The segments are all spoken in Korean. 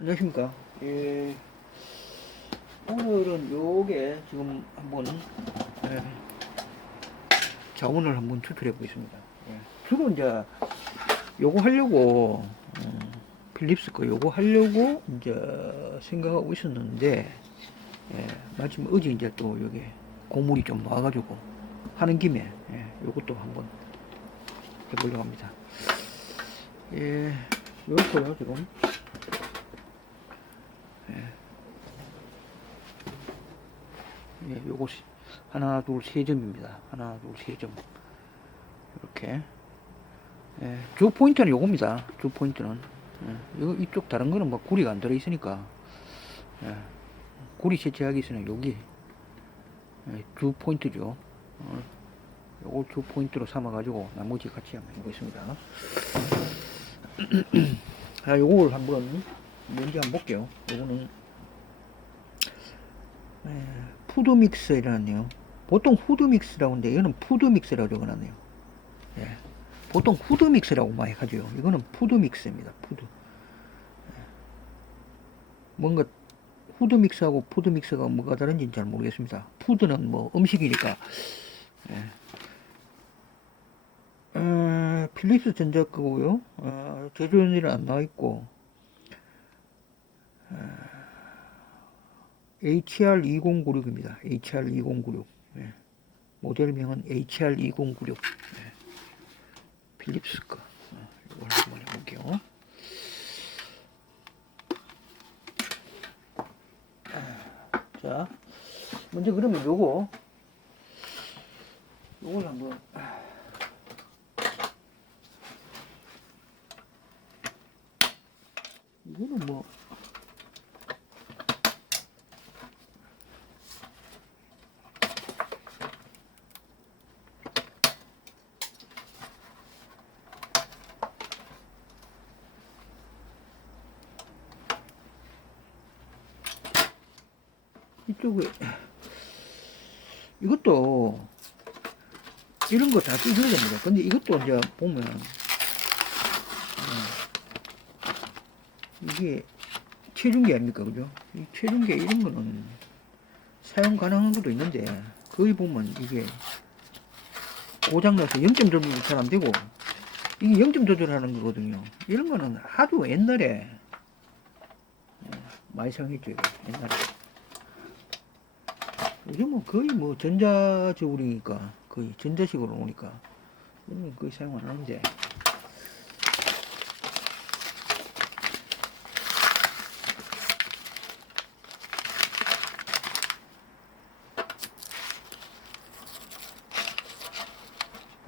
안녕하십니까. 예, 오늘은 요게 지금 한번 예, 자원을 한번 추출해 보겠습니다. 예, 주로 이제 요거 하려고 필립스 거 요거 하려고 이제 생각하고 있었는데 예, 마침 어제 이제 또 여기 고물이 좀 와가지고 하는 김에 요것도 한번 해보려고 합니다. 예, 요거요 지금. 예, 요거 하나, 둘, 세 점입니다. 하나, 둘, 세 점. 이렇게. 예, 주 포인트는 요겁니다. 주 포인트는. 예, 이쪽 다른 거는 뭐 구리가 안 들어 있으니까. 예, 구리 채취하기 위해서는 여기 예, 주 포인트죠. 요거 주 포인트로 삼아가지고 나머지 같이 한번 해보겠습니다. 자, 요걸 한번 뭔지 한번 볼게요. 요거는 예, 푸드 믹스라네요. 보통 후드 믹스라고 하는데 이거는 푸드 믹스라고 적어놨네요. 예. 보통 푸드 믹스라고 많이 하죠. 이거는 푸드 믹스입니다. 푸드. 뭔가 후드 믹스하고 푸드 믹스가 뭐가 다른지는 잘 모르겠습니다. 푸드는 뭐 음식이니까. 예. 필립스 전자 거고요. 제조연일은 안 나와 있고. HR2096입니다. HR2096. 예. 모델명은 HR2096. 예. 필립스 거. 이걸 한번 해볼게요. 자, 먼저 그러면 요걸 한번 이거는 뭐 이쪽에 이것도 이런 거 다 쓰셔야 됩니다. 근데 이것도 이제 보면 이게 체중계 아닙니까, 그죠? 이 체중계 이런 거는 사용 가능한 것도 있는데 거기 보면 이게 고장나서 0점 조절이 잘 안 되고 이게 0점 조절하는 거거든요. 이런 거는 아주 옛날에 많이 사용했죠, 이거. 옛날에. 요즘은 거의 뭐 전자저울이니까 거의 전자식으로 오니까 이런 건 거의 사용 안 하는데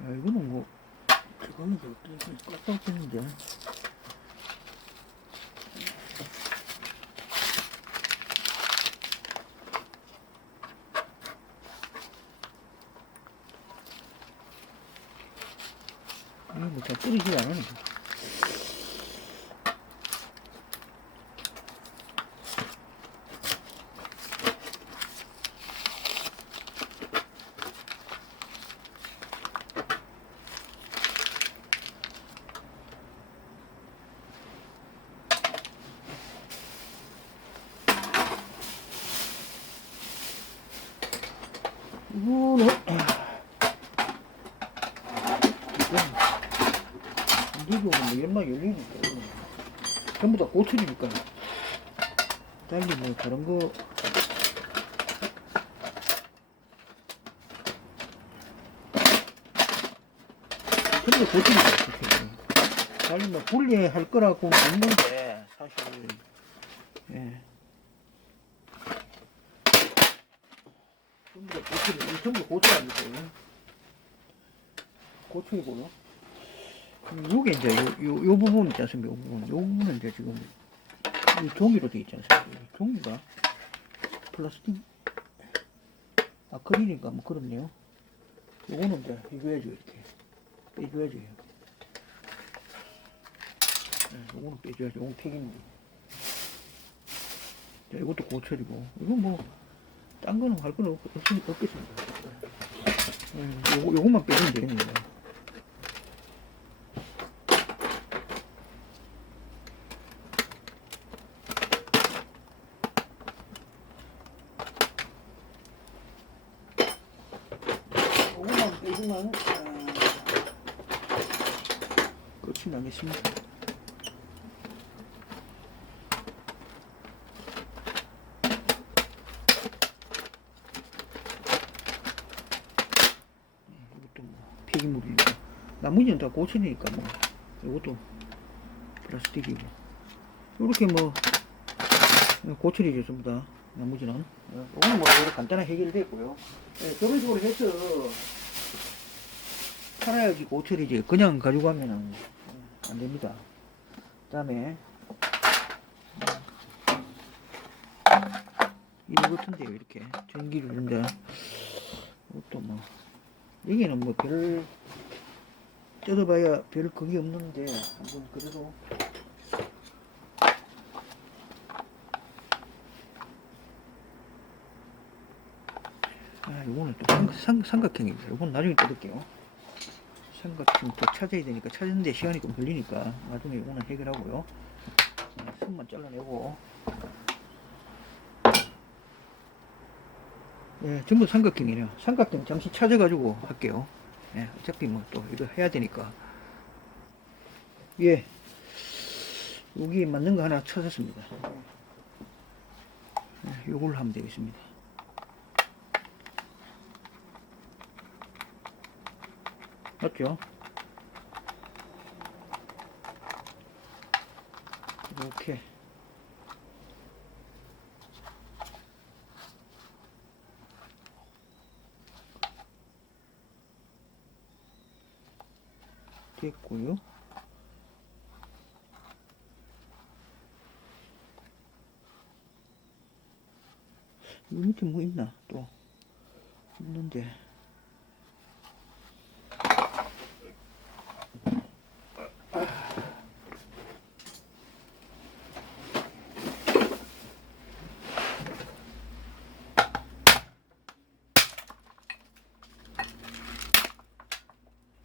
이거는 뭐 저거는 어떻게 깎았겠는데 이거 뭐잘 뿌리지 않아요. 이거는 이거 뭐 연막 열리니까 전부 다 고쳐지니까 달리 뭐 다른 거 전부 다 고쳐지니까 달리 뭐 분리할 거라고는 없는데 사실 예. 전부 다 고쳐지고 전부 고쳐야 합니다. 고쳐이고요. 요게 이제 요 부분 있지 않습니까? 요 부분은 이제 지금 이 종이로 되어 있지 않습니까? 종이가 플라스틱 아크릴인가 뭐 그렇네요. 요거는 이제 해줘야죠. 이렇게 빼줘야죠. 요거는 빼줘야죠. 요건 팩입니다. 자, 이것도 고철이고 이건 뭐 딴 거는 할 건 없겠습니다. 요것만 빼주면 되겠네요. 조금만 끝이 나겠습니다. 이것도 뭐 폐기물이니까 나머지는 다 고치니까 뭐 이것도 플라스틱이고 이렇게 뭐 고철이죠 전부 다. 나머지는 이거는 뭐 이렇게 간단하게 해결됐고요. 저런 식으로 해서 팔아야지 고철이지 그냥 가지고 가면은 안 됩니다. 그 다음에 이거 같은데요. 이렇게 전기를 넣는데 이것도 뭐 여기는 뭐 별 뜯어봐야 별 그게 없는데 한번 그래도 요거는 또 삼각형입니다. 요건 나중에 뜯을게요. 삼각형 또 찾아야 되니까 찾는데 시간이 좀 걸리니까 나중에 요거는 해결하고요. 선만 잘라내고 전부 삼각형이네요. 삼각형 잠시 찾아가지고 할게요. 어차피 뭐 또 이거 해야 되니까. 여기 맞는 거 하나 찾았습니다. 요걸로 하면 되겠습니다. 맞죠? 이렇게 됐고요. 이 밑에 뭐 있나 또 있는데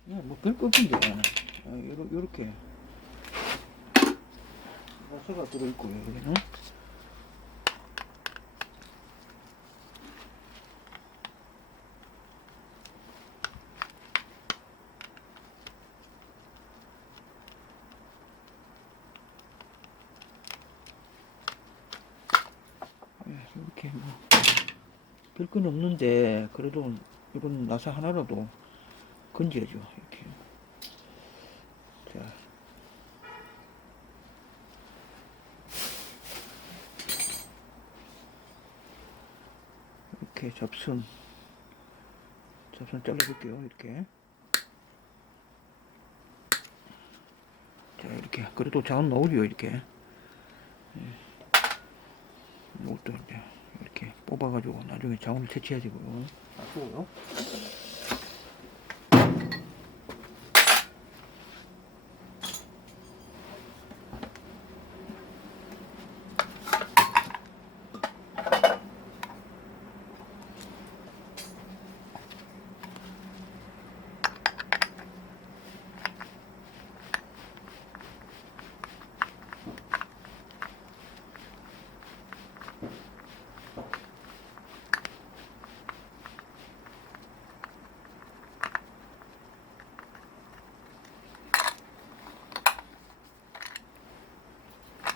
뭐 별거 없는데 요렇게 나사가 들어있고요. 여기는 이렇게 뭐 별건 없는데 그래도 이건 나사 하나라도 건져야죠. 이렇게 자 이렇게 접선 잘라볼게요. 이렇게 자 이렇게 그래도 잘 나오죠. 이렇게 이것도 이제 이렇게 뽑아가지고 나중에 자원을 채취해야 되고요. 놔두고요.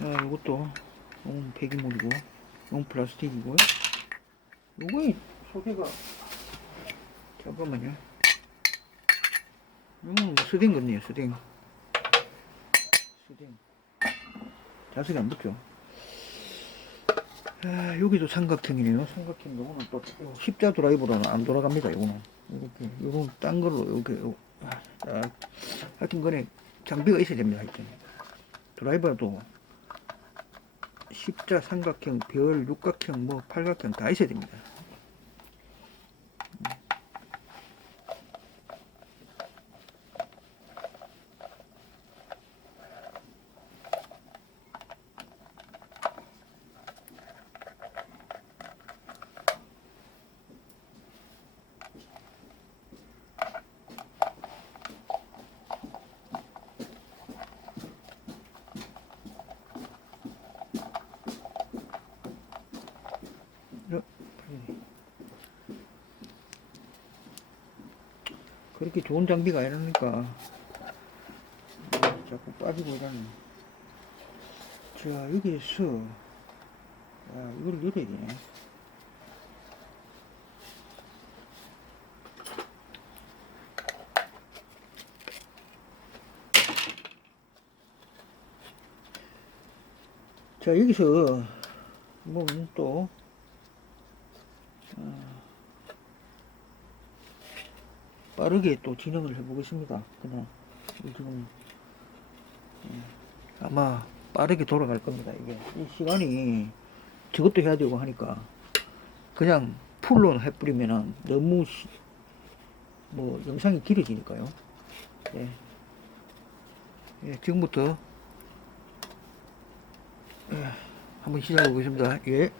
이것도 이건 폐기물이고 이건 플라스틱이고요. 요거의 소재가 잠깐만요. 이건 뭐 스댕 같네요. 스댕 자석이 안 붙죠. 여기도 삼각형이네요. 삼각형 요거는 또 십자 드라이버로는 안 돌아갑니다. 요거는 이렇게 요건 딴 걸로 이렇게 하여튼 간에 장비가 있어야 됩니다. 하여튼 드라이버도 십자, 삼각형, 별, 육각형, 뭐 팔각형 다 있어야 됩니다. 이렇게 좋은 장비가 아니라니까 자꾸 빠지고 이러는. 자, 여기에서 이걸 열어야 되네. 자, 여기서 보면 또 빠르게 또 진행을 해보겠습니다. 그냥 지금 아마 빠르게 돌아갈 겁니다. 이게 이 시간이 저것도 해야 되고 하니까 그냥 풀로 해버리면은 너무 뭐 영상이 길어지니까요. 예. 예, 지금부터 한번 시작해 보겠습니다. 예.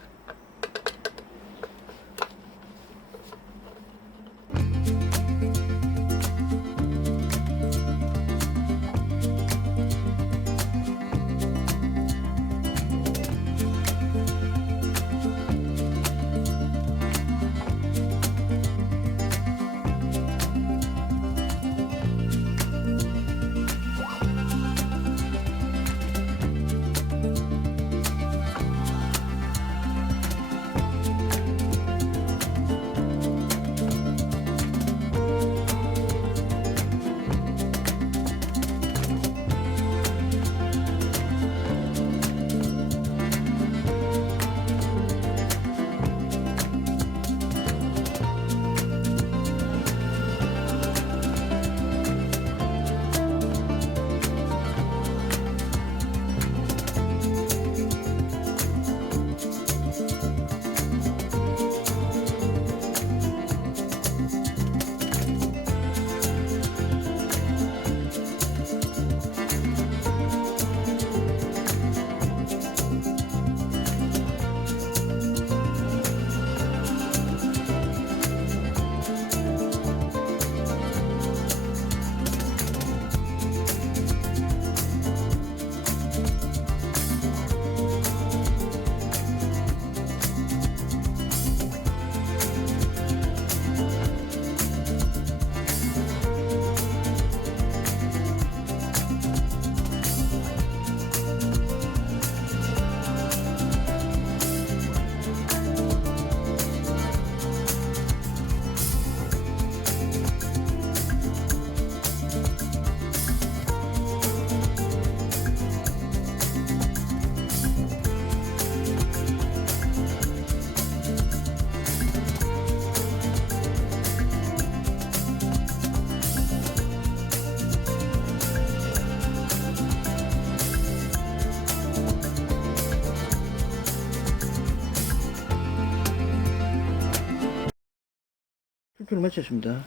출주를 마쳤습니다.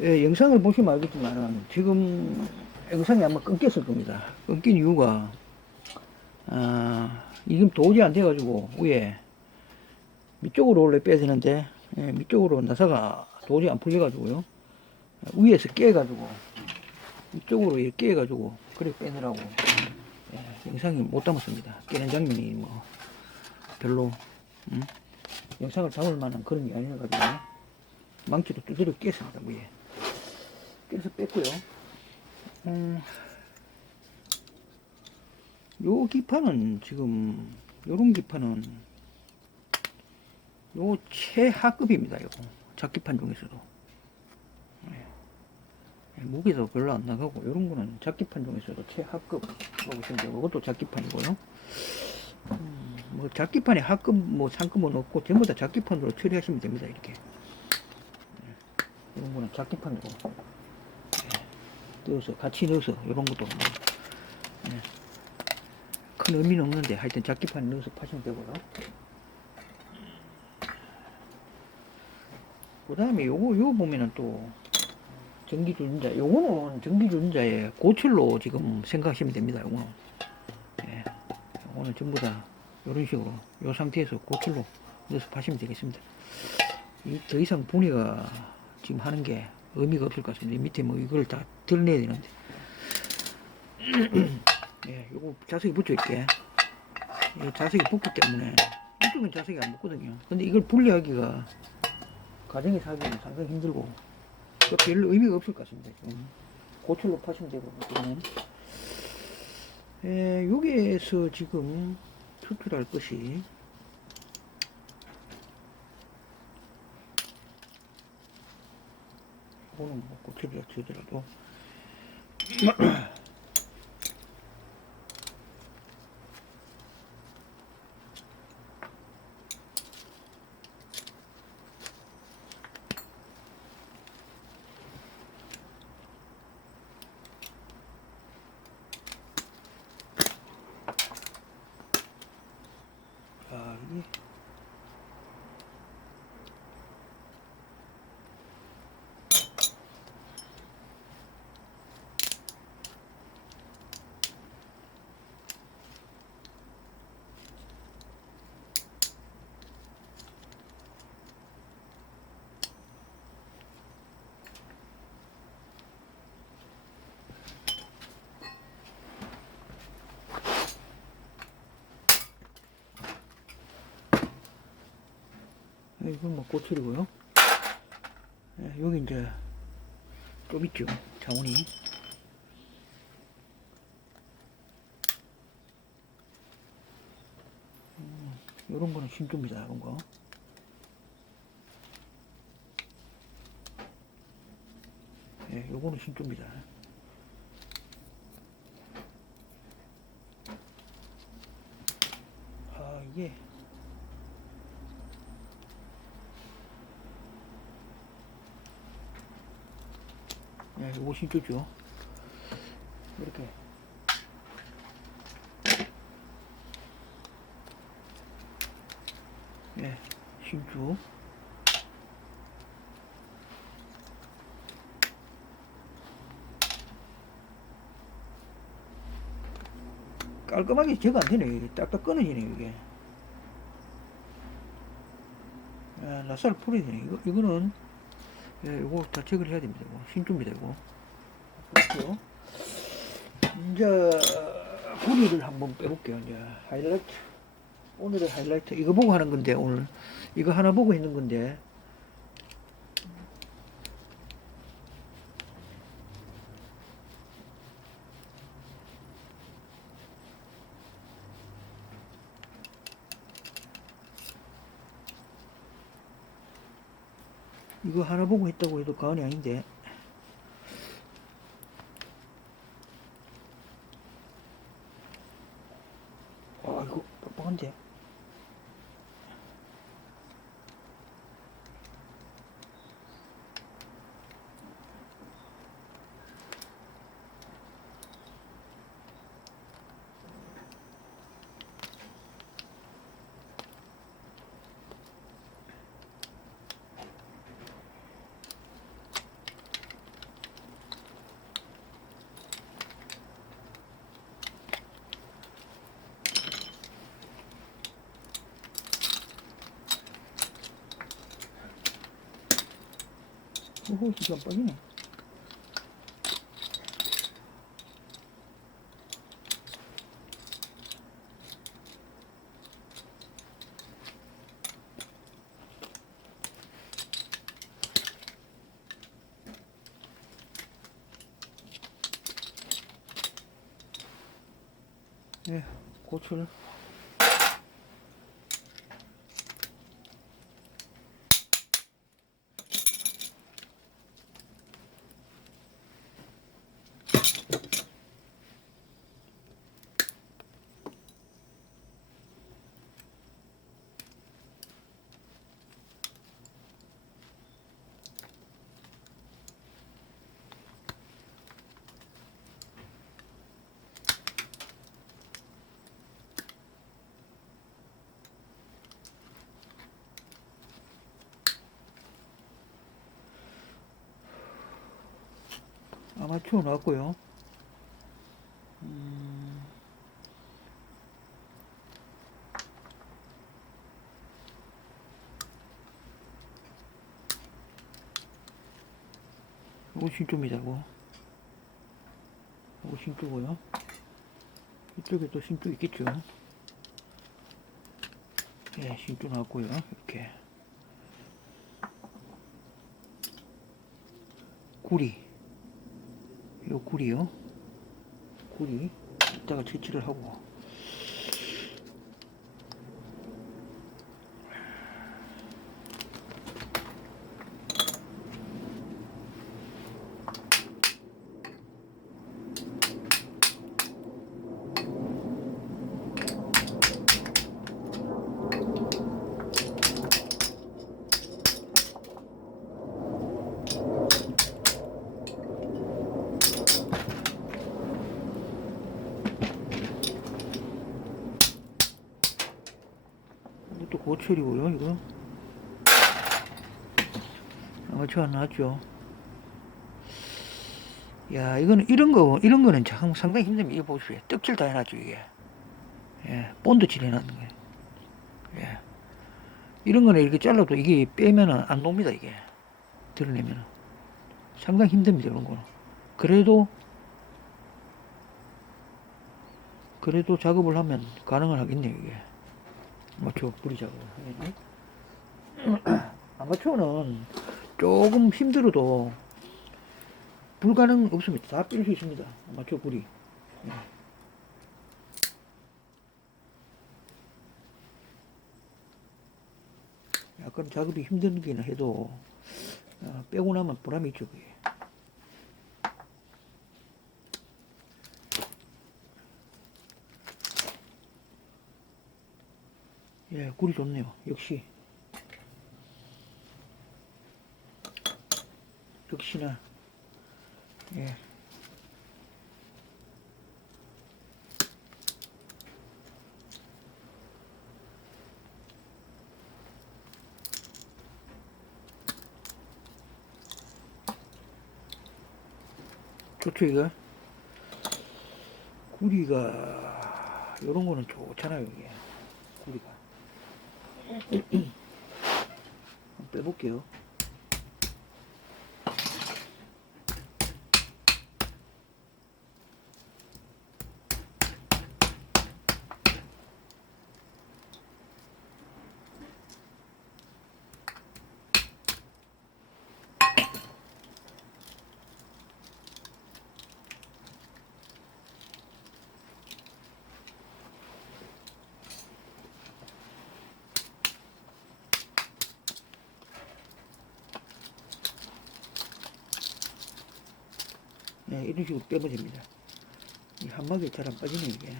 예, 영상을 보시면 알겠지만 지금 영상이 아마 끊겼을 겁니다. 끊긴 이유가 이게 도저히 안 돼가지고 위에 밑쪽으로 원래 빼야 되는데 밑쪽으로 나사가 도저히 안 풀려가지고요. 위에서 깨가지고 이쪽으로 이렇게 깨가지고 그래 빼느라고 영상이 못 담았습니다. 깨는 장면이 뭐 별로 영상을 담을 만한 그런 게 아니어가지고 망치로 두드려 깼습니다. 위에 깨서 뺐고요. 요 기판은 지금 요런 기판은 요 최하급입니다. 요거 작기판 중에서도 무게도 별로 안 나가고 요런 거는 작기판 중에서도 최하급 보시면 되고 이것도 작기판이고요. 뭐 작기판에 하급 뭐 상급은 없고 전부 다 작기판으로 처리하시면 됩니다. 이렇게 이런 거는 작기판으로 넣어서 같이 넣어서 이런 것도 큰 의미는 없는데 하여튼 작기판에 넣어서 파시면 되고요. 그 다음에 요거 보면은 또 전기주전자, 요거는 전기주전자의 고철로 지금 생각하시면 됩니다. 요거는 요거는 전부 다 요런 식으로 요 상태에서 고철로 넣어서 파시면 되겠습니다. 더 이상 분해가 지금 하는 게 의미가 없을 것 같습니다. 밑에 뭐 이걸 다 드러내야 되는데 요거 자석이 붙여있게 자석이 붙기 때문에 이쪽은 자석이 안 붙거든요. 근데 이걸 분리하기가 가정에서 하기는 상당히 힘들고 또 별로 의미가 없을 것 같습니다. 좀 고철로 파시면 되고, 그러면. 여기에서 지금 추출할 것이, 이거는 뭐 고철이라 치더라도, 자, 이게, 이건 뭐 고철이고요. 여기 이제 좀 있죠, 자원이. 요런 거는 신주입니다, 이런 거. 요거는 신주입니다. 아, 이게, 요거 신주죠. 이렇게. 신주. 깔끔하게 제거 안 되네. 이게 딱딱 끊어지네, 이게. 낯살 풀어야 되네. 이거는, 이거 다 제거를 해야 됩니다. 이거. 신주입니다, 이거. 그렇죠. 이제, 분위를 한번 빼볼게요. 이제, 하이라이트. 오늘의 하이라이트. 이거 보고 하는 건데, 오늘. 이거 하나 보고 있는 건데, 이거 하나 보고 했다고 해도 과언이 아닌데, 이거 빡빡한데. 오호, 진짜 안 빠지네. 고추를. 아마추어 나왔고요. 이거 신주입니다, 이거. 이거 신주고요. 이쪽에 또 신주 있겠죠. 신주 나왔고요. 이렇게. 구리, 요 구리요. 구리 이따가 채취를 하고, 이것도 고철이고요. 이거 아마추어 안 나왔죠. 야, 이거는 이런 거는 참 상당히 힘듭니다. 이거 보십시오. 떡질 다 해놨죠, 이게. 예, 본드칠 해놨는 거예요. 예. 이런 거는 이렇게 잘라도 이게 빼면은 안 놉니다, 이게. 드러내면은. 상당히 힘듭니다, 이런 거는. 그래도 작업을 하면 가능을 하겠네요, 이게. 아마추어 뿌리 작업을 하면. 아마추어는 조금 힘들어도 불가능 없습니다. 다 뺄 수 있습니다. 아마추어 뿌리. 예. 약간 작업이 힘들긴 해도 빼고 나면 보람이 있죠, 그게. 예, 굴이 좋네요. 역시나, 예. 좋죠, 이거? 구리가, 요런 거는 좋잖아요, 이게. 구리가. 한번 빼볼게요. 네, 이런 식으로 빼면 됩니다. 이 한막에 잘 안 빠지네, 이게.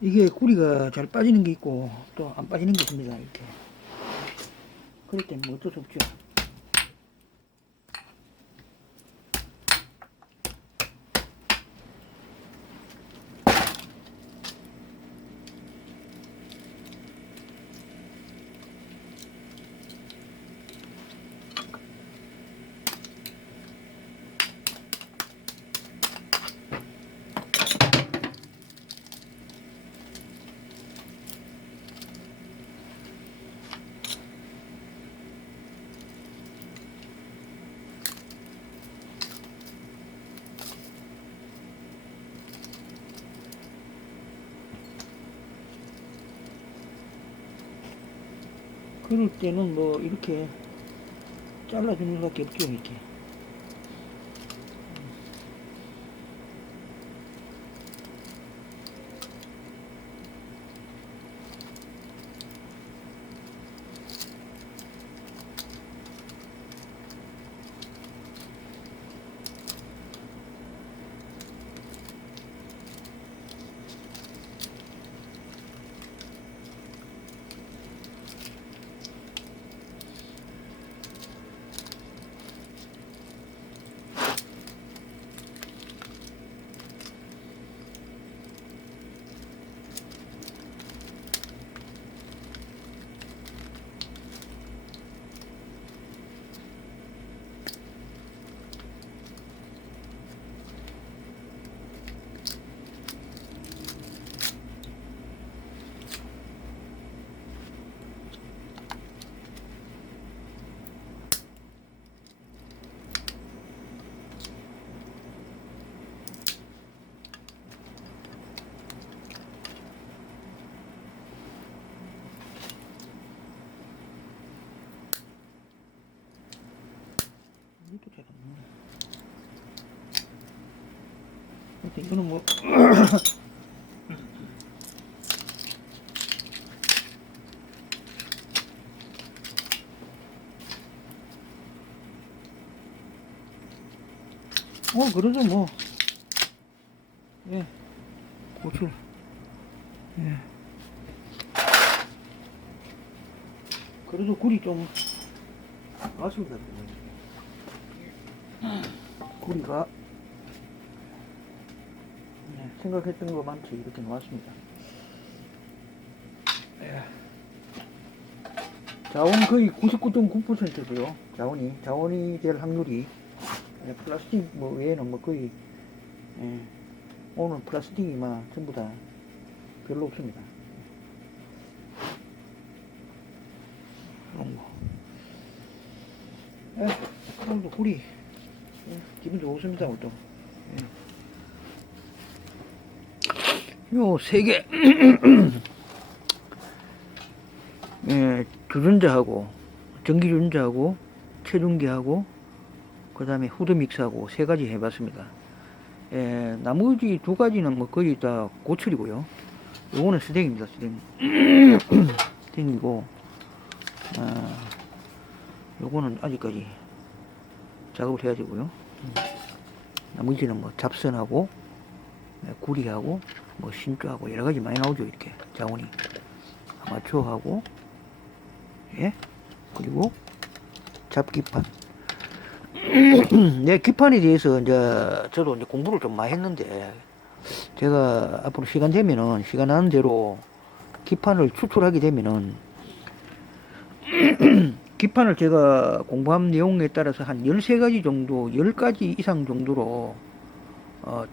이게 구리가 잘 빠지는 게 있고 또 안 빠지는 게 있습니다. 이렇게. 그럴 때는 뭐 어쩔 수 없죠. 그럴 때는 뭐 이렇게 잘라주는 수밖에 없죠, 이렇게. 이거는 뭐 그래도 뭐 예, 고출 예. 그래도 굴이 좀 아쉽다. 굴이가 생각했던 것만치 이렇게 나왔습니다. 예. 자원 거의 99.9%고요. 자원이 될 확률이 플라스틱 뭐 외에는 뭐 거의 오늘 플라스틱이 막 전부 다 별로 없습니다. 이런 거. 오늘도 굴이 기분 좋습니다. 오늘도. 요 세 개 주전자하고 전기주전자하고 체중계하고 그 다음에 후드 믹스하고 세 가지 해봤습니다. 나머지 두 가지는 뭐 거의 다 고철이고요. 요거는 스댕입니다. 스댕이고 요거는 아직까지 작업을 해야 되고요. 나머지는 뭐 잡선하고 구리하고 뭐 신조하고 여러 가지 많이 나오죠. 이렇게 자원이 아마추어하고 그리고 잡기판. 네, 기판에 대해서 이제 저도 이제 공부를 좀 많이 했는데 제가 앞으로 시간 되면은 시간 나는 대로 기판을 추출하게 되면은 기판을 제가 공부한 내용에 따라서 한 13가지 정도, 10가지 이상 정도로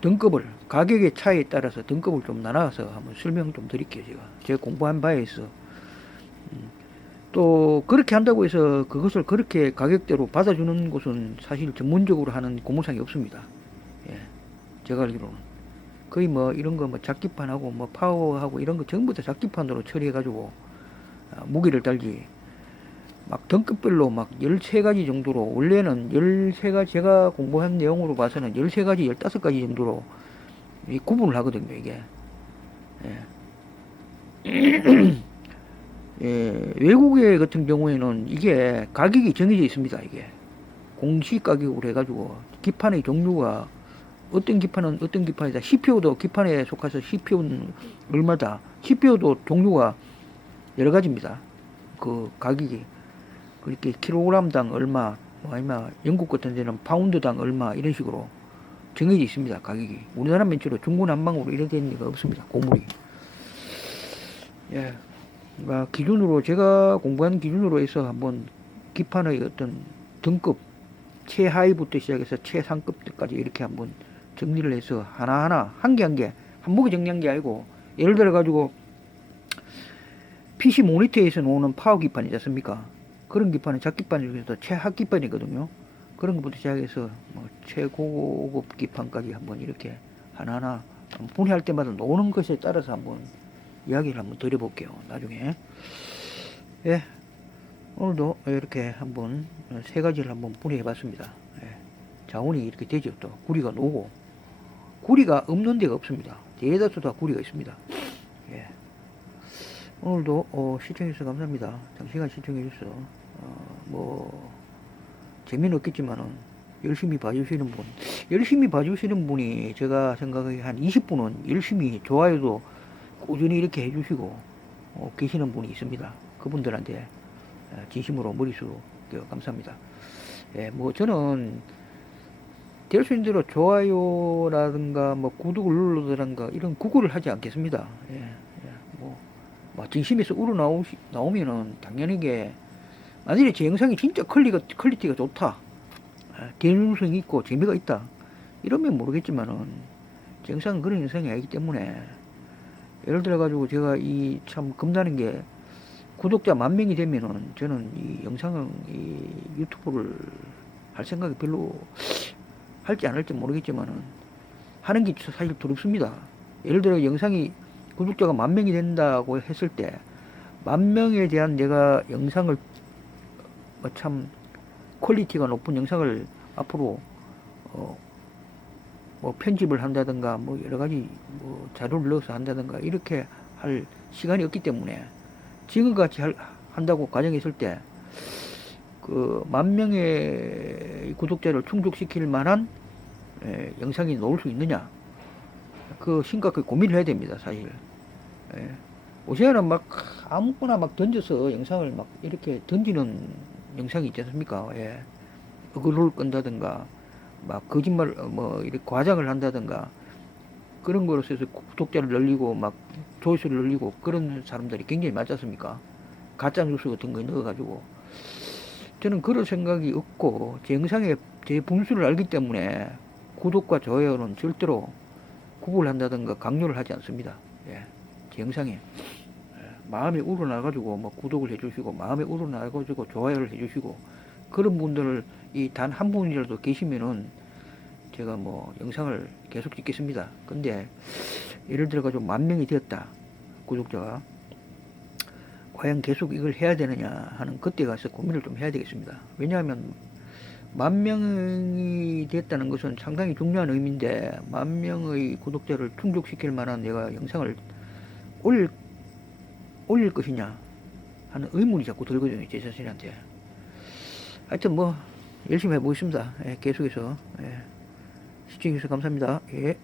등급을, 가격의 차이에 따라서 등급을 좀 나눠서 한번 설명 좀 드릴게요. 제가 공부한 바에 있어. 또 그렇게 한다고 해서 그것을 그렇게 가격대로 받아주는 곳은 사실 전문적으로 하는 고무상이 없습니다. 제가 알기로는 거의 뭐 이런 거 뭐 잡기판하고 뭐 파워하고 이런 거 전부 다 잡기판으로 처리해가지고 무게를 달지, 막 등급별로 막 13가지 정도로, 원래는 13가지, 제가 공부한 내용으로 봐서는 13가지, 15가지 정도로 구분을 하거든요, 이게. 외국에 같은 경우에는 이게 가격이 정해져 있습니다. 이게 공시 가격으로 해가지고 기판의 종류가 어떤 기판은 어떤 기판이다. CPU도 기판에 속해서 CPU는 얼마다. CPU도 종류가 여러 가지입니다. 그 가격이 그렇게 킬로그램당 얼마, 뭐 아니면 영국 같은 데는 파운드당 얼마 이런 식으로 정해져 있습니다. 가격이. 우리나라 맨처럼 중구난방으로 이렇게 되는 게 없습니다. 고물이. 기준으로 제가 공부한 기준으로 해서 한번 기판의 어떤 등급 최하위부터 시작해서 최상급까지 이렇게 한번 정리를 해서 하나하나 한 개 한 개 한 목에 정리한 게 아니고, 예를 들어 가지고 PC 모니터에서 나오는 파워 기판이지 않습니까? 그런 기판은 작기판 중에서 최하기판이거든요. 그런 것부터 시작해서 뭐 최고급 기판까지 한번 이렇게 하나하나 분해할 때마다 나오는 것에 따라서 한번 이야기를 한번 드려볼게요. 나중에. 오늘도 이렇게 한번 세 가지를 한번 분해해 봤습니다. 자원이 이렇게 되죠. 또 구리가 노고, 구리가 없는 데가 없습니다. 대다수 다 구리가 있습니다. 오늘도 시청해주셔서 감사합니다. 장시간 시청해주셔서 뭐 재미는 없겠지만은 열심히 봐주시는 분이 제가 생각하기에 한 20분은 열심히 좋아요도 꾸준히 이렇게 해주시고 계시는 분이 있습니다. 그분들한테 진심으로 머리수 감사합니다. 뭐 저는 될 수 있는 대로 좋아요라든가 뭐 구독을 눌러라든가 이런 구걸을 하지 않겠습니다. 뭐 진심에서 나오면은 당연히 게 만약에 제 영상이 진짜 퀄리티가 좋다, 대중성이 있고 재미가 있다 이러면 모르겠지만은 제 영상은 그런 영상이 아니기 때문에, 예를 들어 가지고 제가 이 참 겁나는 게 구독자 10,000명이 되면은 저는 이 영상은 이 유튜브를 할 생각이 별로 할지 안 할지 모르겠지만은 하는 게 사실 두렵습니다. 예를 들어 영상이 구독자가 10,000명이 된다고 했을 때 10,000명에 대한 내가 영상을 참 퀄리티가 높은 영상을 앞으로 뭐 편집을 한다든가 뭐 여러 가지 뭐 자료를 넣어서 한다든가 이렇게 할 시간이 없기 때문에 지금같이 한다고 가정했을 때 그 10,000명의 구독자를 충족시킬 만한 영상이 나올 수 있느냐, 그 심각하게 고민을 해야 됩니다, 사실. 예. 요새는 막 아무거나 막 던져서 영상을 막 이렇게 던지는 영상이 있지 않습니까? 예. 어그로를 끈다든가 막 거짓말 뭐 이렇게 과장을 한다든가 그런 거로 해서 구독자를 늘리고 막 조회수를 늘리고 그런 사람들이 굉장히 많지 않습니까? 가짜 뉴스 같은 거 넣어가지고 저는 그런 생각이 없고 제 영상의 제 분수를 알기 때문에 구독과 좋아요는 절대로 구글한다든가 강요를 하지 않습니다. 예. 제 영상에 마음에 우러나가지고 뭐 구독을 해주시고 마음에 우러나가지고 좋아요를 해주시고 그런 분들을 이 단 한 분이라도 계시면은 제가 뭐 영상을 계속 찍겠습니다. 근데 예를 들어가지고 10,000명이 되었다, 구독자가. 과연 계속 이걸 해야 되느냐 하는 그때 가서 고민을 좀 해야 되겠습니다. 왜냐하면 10,000명이 됐다는 것은 상당히 중요한 의미인데 10,000명의 구독자를 충족시킬 만한 내가 영상을 올릴 것이냐 하는 의문이 자꾸 들거든요, 제 자신한테. 하여튼 뭐 열심히 해보겠습니다. 예, 계속해서. 예. 시청해주셔서 감사합니다. 예.